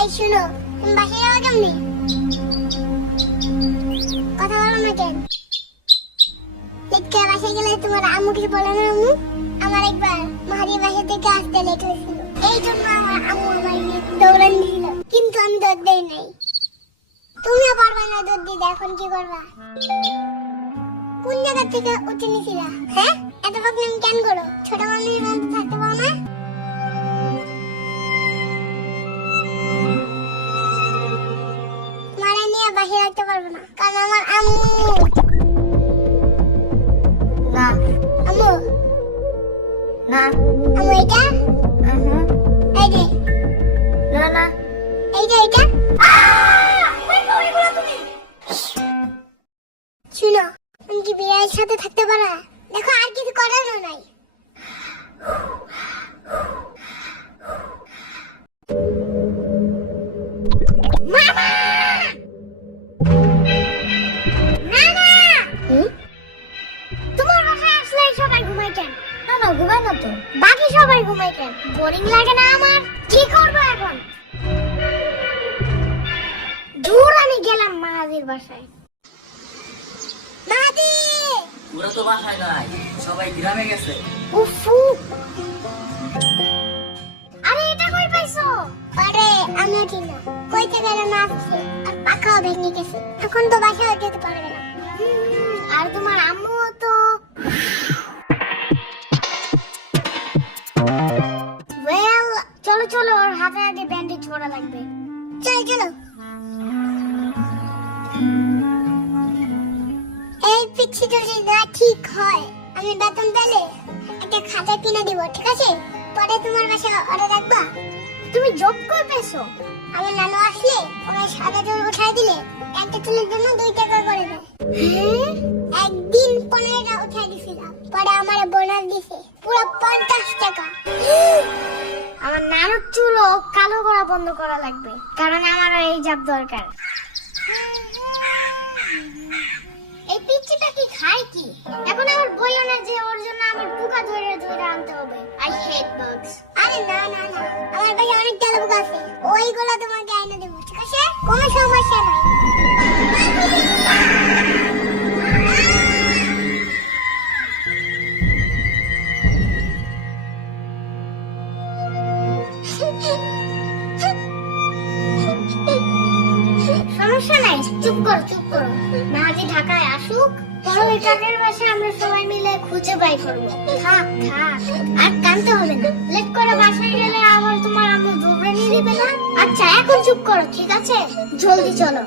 এই শুনো, তুমি বাসায় যাওয়া কেমনি? কথা বলো না কেন? লিটকা বাসায় গেলে তোমার আম্মু কিছু বলে না? আম্মু আমার একবার মাহাদি বাসা থেকে আসতে লেট হয়েছিল, এই জন্য আমার আম্মু আমার দৌড়ান দিয়েছিল, কিন্তু আমি দৌড় দেই নাই। তুমিও পারবা না দৌড় দিতে, এখন কি করবা? কোন জায়গা থেকে উঠে নিছিলা? হ্যাঁ, এত বকনামি কেন করো? ছোট মানুষের মতো থাকতে পারো না? তোমারে নিয়ে বাসায় রাখতে পারবো না, কারণ আমার আম্মু। না আম্মু না আম্মু এটা এই যে, না না এই যে এটা। শুনো, তুমি কি বিড়ালের সাথে থাকতে পারো? দেখো আর কিছু করারও নাই। মামা! মামা! তোমার বাসায় আসলে সবাই ঘুমায় কেন? না না ঘুমাই না তো। বাকি সবাই ঘুমায় কেন? বোরিং লাগে না আমার? কি করবো এখন? দূর, আমি গেলাম মাহাদির বাসায়। মাহাদি! ওরা তো বাসায় নাই, সবাই গ্রামে গেছে। উফু! আরে এটা কই পাইছো? আরে আমিও ঠিক না, কই থেকে যেন আসছে আর পাখাও ভেঙে গেছে, এখন তো বাসায় যেতে পারবে না। আর তোমার আম্মু তো ওয়েল, চলো চলো, ওর হাতে আগে ব্যান্ডেজ করা লাগবে। চলো চলো। এই পিচ্ছি যদি না ঠিক হয়, আমি বেতন পেলে একটা খাতা কিনে দিব, ঠিক আছে? পরে তোমার বাসায় অর্ডার রাখবা। তুমি জব করে পেয়েছো? আমার নানু আসলে ওরা সাদা চুল উঠাই দিলে একটা চুলের জন্য 2 টাকা করে দেয়। একদিন 15টা উঠাই দিছিলাম, পরে আমার বোনাস দিছে পুরো 50 টাকা। আমার নানুর চুলও কালো করা বন্ধ করা লাগবে, কারণ আমার এই জব দরকার। এই পিচ্চিটা কি খায় কি? এখন আমার বইও না যে ওর জন্য আমার পোকা ধরে ধরে আনতে হবে। I hate বাগস। আরে না না না, আমার কাছে অনেক তেলাপোকা আছে, ওইগুলো তোমাকে এনে দেব, ঠিক আছে? কোনো সমস্যা নাই। সমস্যা নাই, চুপ করো চুপ করো। মাহাদি ঢাকায় আসুক, পরে ওই কাকের বাসায় আমরা সবাই মিলে খুঁজে বাই করবো। থাক থাক, আর কাঁদতে হবে না। লেট করে বাসায় গেলে আবার তোমার আম্মু দৌড়ে নিয়ে দিবে না। আচ্ছা এখন চুপ করো, ঠিক আছে? জলদি চলো।